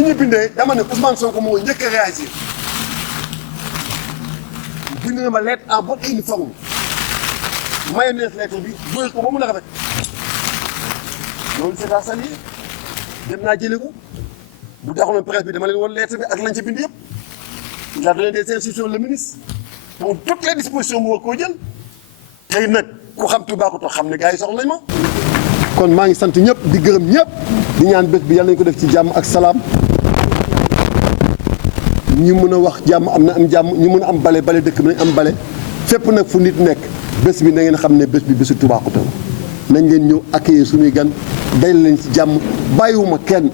bi ñu bindee dama ne Ousmane Sonko moo njëkk a réagir bind na ma lettre en bonne et due forme mayonnaise lettre bi doy ko ba mun a rafet loolu c'est à saluer dem naa jëlee ko bu taxuloon presse bi dama leen woon lettre bi ak lañ ci bind yëpp il a donné des instructions le ministre pour toutes les dispositions mu war koo jël tey nag ku xam Toubacouta xam ne gars yi soxla nañ ma. kon maa ngi sant ñëpp di gërëm ñëpp di ñaan bés bi yàlla nañu ko def ci jàmm ak salaam ñu mën a wax jàmm am na am jàmm ñu mën a am bale dëkk bi nañ am bale fépp nag fu nit nekk bés bi na ngeen xam ne bés bi bésu Toubacouta la nañ leen ñëw accueillir suñuy gan day leen ci jàmm bàyyiwuma kenn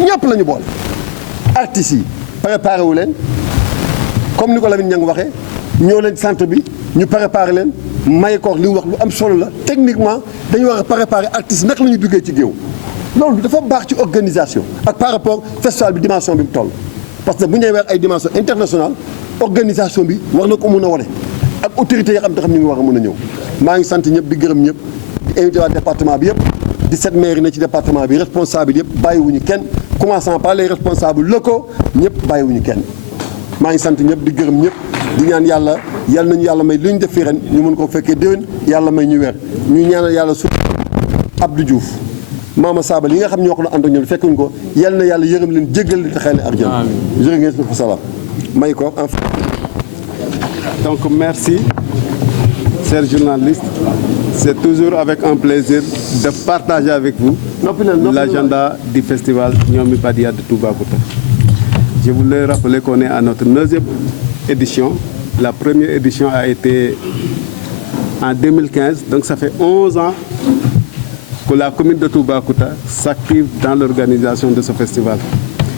ñëpp la ñu boole. artistes yi préparé wu leen comme ni ko Lamine Niang waxee ñëw leen centre bi ñu préparé leen may ko li mu wax lu am solo la techniquement dañu war a préparer artistes naka la ñuy duggee ci géew loolu dafa baax ci organisation ak par rapport festival bi dimension bi mu toll. parce que bu ñu weer ay dimension internationale organisation bi war na ko mën a wane ak autorités yi xam te xam ñu ngi war a mën a ñëw maa ngi sant ñëpp di gërëm ñëpp di invité waa département bi yëpp 17 maires yi ne ci département bi responsable yëpp bàyyiwuñu kenn commençant par les responsables locaux ñëpp bàyyiwuñu kenn maa ngi sant ñëpp di gërëm ñëpp di ñaan yàlla nañu yàlla may li ñu def fii ren ñu mën ko fekkee déwén yàlla may ñu weer ñu ñaanal yàlla su Abdou Diouf Mama Saba li nga xam ñoo ko doon ànd ak ñoom fekkuñ ko yal na yàlla yërëm leen jéggal leen te xëy na arjana jërë ngeen fa salaam may ko en fait. Donc merci, chers journalistes. C'est toujours avec un plaisir de partager avec vous l'agenda du festival Ñoomi Badia de Toubacouta. Je voulais rappeler qu'on est à notre 9e édition. La première édition a été en 2015, donc ça fait 11 ans que la commune de Toubacouta s'active dans l'organisation de ce festival.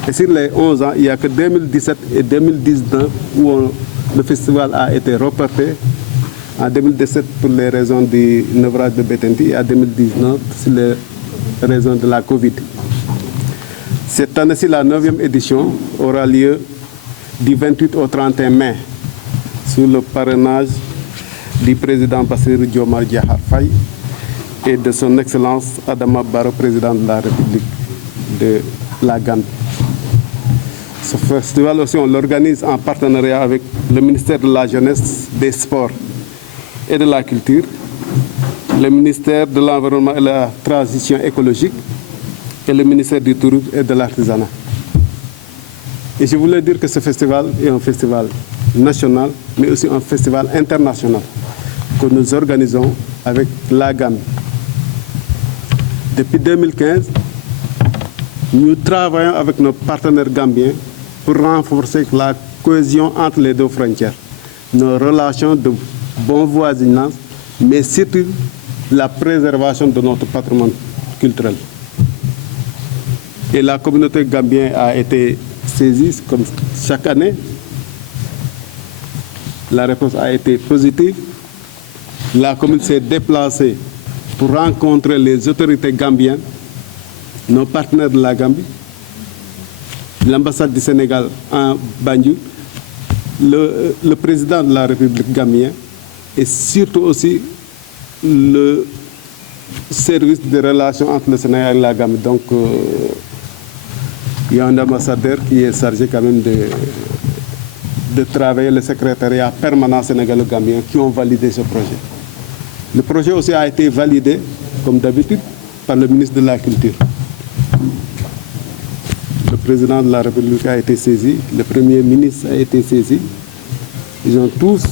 Et sur les 11 ans, il n'y a que 2017 et 2019 où le festival a été reporté. En 2017 pour les raisons du naufrage de Bettenty et en 2019 sur les raisons de la Covid. Cette année-ci, la 9e édition aura lieu du 28 au 31 mai sous le parrainage du président Bassirou Diomaye Diakhar Faye et de son Excellence Adama Barrow, président de la République de la Gambie. Ce festival aussi, on l'organise en partenariat avec le ministère de la Jeunesse, des Sports et de la Culture, le ministère de l'Environnement et de la Transition écologique et le ministère du Tourisme et de l'Artisanat. Et je voulais dire que ce festival est un festival national, mais aussi un festival international que nous organisons avec la Gambie. Depuis 2015, nous travaillons avec nos partenaires gambiens pour renforcer la cohésion entre les deux frontières, nos relations de bon voisinage, mais surtout la préservation de notre patrimoine culturel. Et la communauté gambienne a été saisie comme chaque année. La réponse a été positive. La commune s'est déplacée pour rencontrer les autorités gambiennes, nos partenaires de la Gambie, l'ambassade du Sénégal en Banjul, le président de la République gambienne et surtout aussi le service de relations entre le Sénégal et la Gambie. Donc, il y a un ambassadeur qui est chargé quand même de travailler le secrétariat permanent sénégalo-gambien qui ont validé ce projet. Le projet aussi a été validé, comme d'habitude, par le ministre de la Culture. Le président de la République a été saisi, le premier ministre a été saisi. Ils ont tous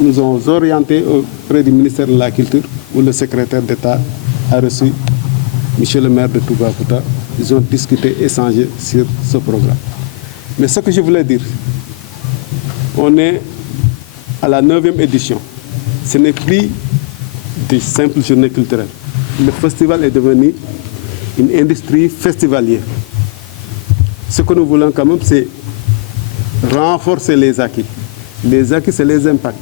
nous ont orientés auprès du ministère de la Culture, où le secrétaire d'État a reçu M. le maire de Toubacouta. Ils ont discuté, échangé sur ce programme. Mais ce que je voulais dire, on est à la 9e édition. Ce n'est plus de simples journées culturelles. Le festival est devenu une industrie festivalière. Ce que nous voulons quand même, c'est renforcer les acquis. Les acquis, c'est les impacts.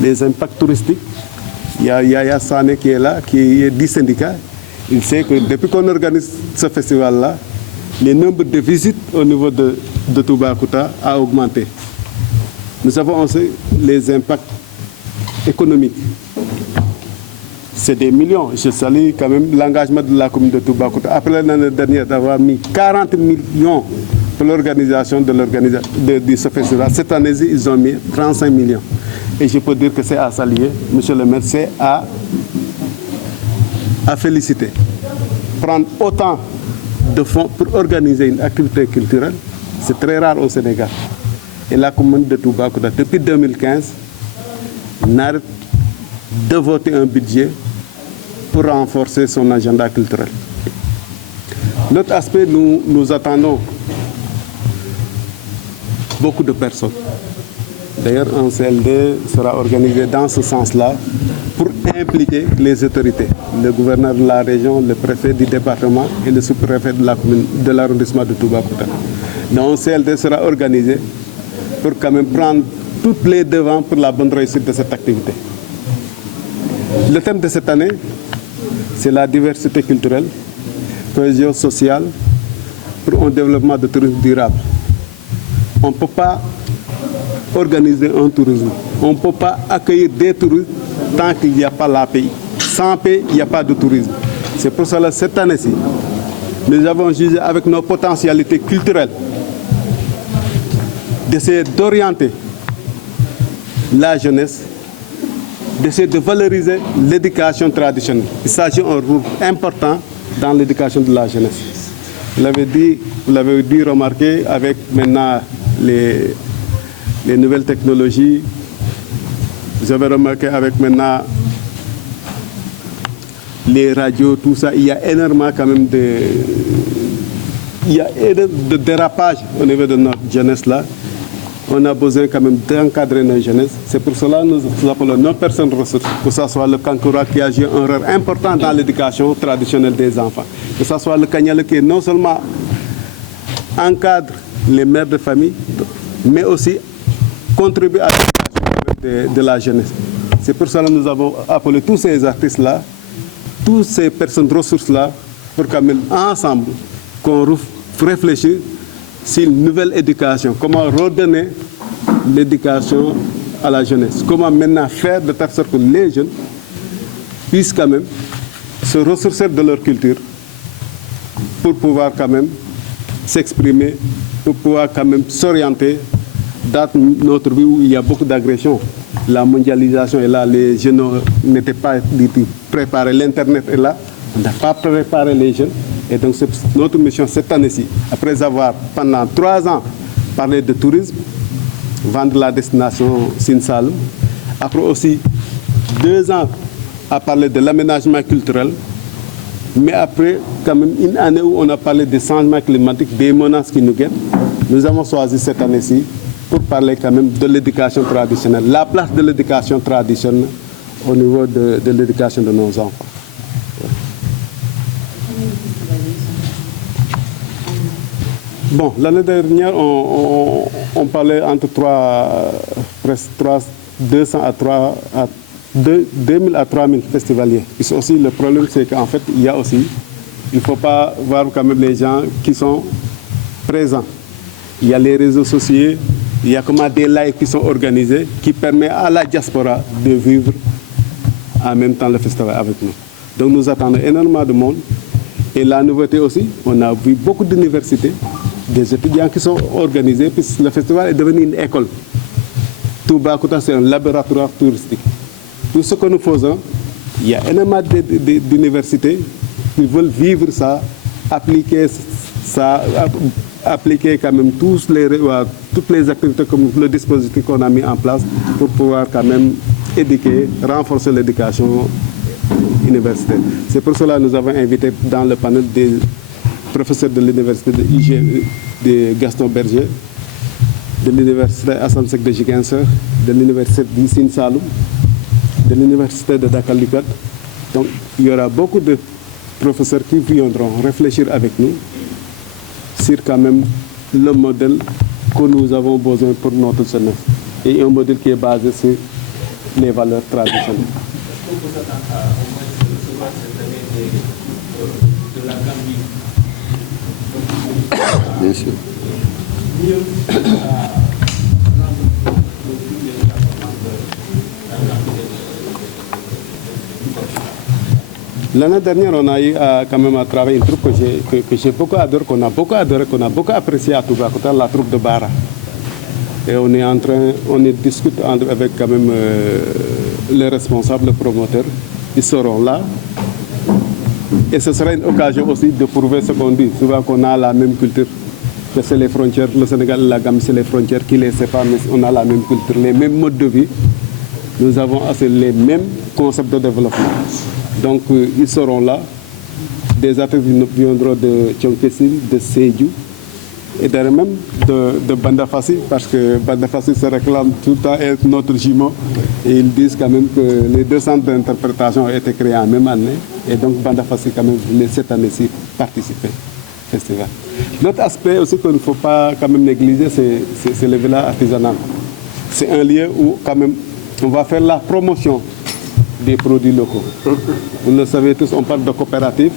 Les impacts touristiques. Il y a Yaya Sané qui est là, qui est du syndicat. Il sait que depuis qu'on organise ce festival-là, le nombre de visites au niveau de Toubacouta a augmenté. Nous avons aussi les impacts économiques. C'est des millions. Je salue quand même l'engagement de la commune de Toubacouta. Après l'année dernière d'avoir mis 40 millions pour l'organisation de ce festival. Cette année-ci, ils ont mis 35 millions. Et je peux dire que c'est à saluer, monsieur le maire, c'est à féliciter. Prendre autant de fonds pour organiser une activité culturelle, c'est très rare au Sénégal. Et la commune de Toubacouta, depuis 2015, n'arrête de voter un budget pour renforcer son agenda culturel. L'autre aspect, nous attendons beaucoup de personnes. D'ailleurs, un CLD sera organisé dans ce sens-là pour impliquer les autorités, le gouverneur de la région, le préfet du département et le sous-préfet de la commune, de l'arrondissement de Toubacouta. Donc, un CLD sera organisé pour quand même prendre toutes les devants pour la bonne réussite de cette activité. Le thème de cette année, c'est la diversité culturelle, cohésion sociale pour un développement de tourisme durable. On ne peut pas organiser un tourisme, on ne peut pas accueillir des touristes tant qu'il n'y a pas la paix. Sans paix, il n'y a pas de tourisme. C'est pour cela que cette année-ci, nous avons jugé avec nos potentialités culturelles d'essayer d'orienter la jeunesse, d'essayer de valoriser l'éducation traditionnelle. Il s'agit d'un rôle important dans l'éducation de la jeunesse. Vous l'avez dit, remarqué, avec maintenant les nouvelles technologies, vous avez remarqué avec maintenant les radios, tout ça, il y a énormément quand même de dérapage au niveau de notre jeunesse là. On a besoin quand même d'encadrer notre jeunesse. C'est pour cela que nous appelons nos personnes ressources, que ce soit le Kankoura qui a joué un rôle important dans l'éducation traditionnelle des enfants, que ce soit le Kanyale qui non seulement encadre les mères de famille, mais aussi contribue à l'éducation de la jeunesse. C'est pour cela que nous avons appelé tous ces artistes-là, toutes ces personnes ressources-là, pour quand même ensemble qu'on réfléchisse sur une nouvelle éducation, comment redonner l'éducation à la jeunesse, comment maintenant faire de telle sorte que les jeunes puissent quand même se ressourcer de leur culture pour pouvoir quand même s'exprimer, pour pouvoir quand même s'orienter dans notre vie où il y a beaucoup d'agressions. La mondialisation est là, les jeunes n'étaient pas du tout préparés, l'Internet est là, on n'a pas préparé les jeunes. Et donc c'est notre mission cette année-ci, après avoir pendant 3 ans parlé de tourisme, vendre la destination Sine Saloum, après aussi 2 ans à parler de l'aménagement culturel, mais après quand même une année où on a parlé des changements climatiques, des menaces qui nous guettent, nous avons choisi cette année-ci pour parler quand même de l'éducation traditionnelle, la place de l'éducation traditionnelle au niveau de l'éducation de nos enfants. Bon, l'année dernière, on parlait entre 200 à 2000 à 3000 festivaliers. Et aussi, le problème, c'est qu'en fait, il ne faut pas voir quand même les gens qui sont présents. Il y a les réseaux sociaux, il y a comment des lives qui sont organisés, qui permettent à la diaspora de vivre en même temps le festival avec nous. Donc nous attendons énormément de monde. Et la nouveauté aussi, on a vu beaucoup d'universités, des étudiants qui sont organisés, puisque le festival est devenu une école. Toubacouta, c'est un laboratoire touristique. Tout ce que nous faisons, il y a énormément d'universités qui veulent vivre ça, appliquer quand même toutes les activités comme le dispositif qu'on a mis en place pour pouvoir quand même éduquer, renforcer l'éducation universitaire. C'est pour cela que nous avons invité dans le panel des professeurs de l'université de Gaston Berger, de l'université Assane Seck de Ziguinchor, de l'université de Sine Saloum, de l'université de Dakar Likat. Donc il y aura beaucoup de professeurs qui viendront réfléchir avec nous sur quand même le modèle que nous avons besoin pour notre jeunesse. Et un modèle qui est basé sur les valeurs traditionnelles. Bien sûr. L'année dernière, on a eu quand même à travailler une troupe que j'ai beaucoup adoré, qu'on a beaucoup apprécié à Toubacouta, la troupe de Bara. Et on discute avec quand même les responsables, les promoteurs. Ils seront là. Et ce sera une occasion aussi de prouver ce qu'on dit. Souvent qu'on a la même culture. Que c'est les frontières, le Sénégal et la Gambie, c'est les frontières qui les séparent, mais on a la même culture, les mêmes modes de vie. Nous avons les mêmes concepts de développement. Donc ils seront là. Des artistes viendront de Tchonkessil, de Sédhiou, et d'ailleurs même de Bandafassi, parce que Bandafassi se réclame tout le temps être notre jumeau. Et ils disent quand même que les 2 centres d'interprétation ont été créés en même année. Et donc Bandafassi quand même voulait cette année-ci participer au festival. L'autre aspect aussi qu'il ne faut pas quand même négliger, c'est le village artisanal. C'est un lieu où quand même on va faire la promotion des produits locaux. Vous le savez tous, on parle de coopérative.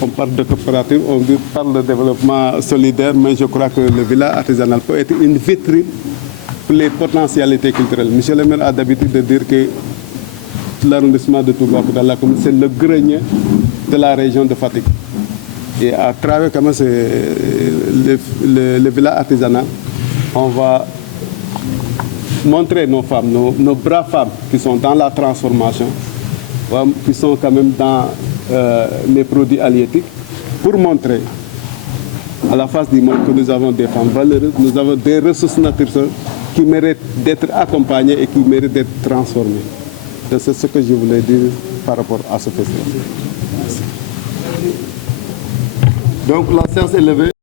On parle de coopérative, on parle de développement solidaire, mais je crois que le village artisanal peut être une vitrine pour les potentialités culturelles. Monsieur le maire a d'habitude de dire que l'arrondissement de Toubacouta, c'est le grenier de la région de Fatick. Et à travers comment le village artisanal, on va montrer nos femmes, nos braves femmes qui sont dans la transformation, qui sont quand même dans les produits halieutiques, pour montrer à la face du monde que nous avons des femmes valeureuses, nous avons des ressources naturelles qui méritent d'être accompagnées et qui méritent d'être transformées. C'est ce que je voulais dire par rapport à ce festival. Donc la séance est levée.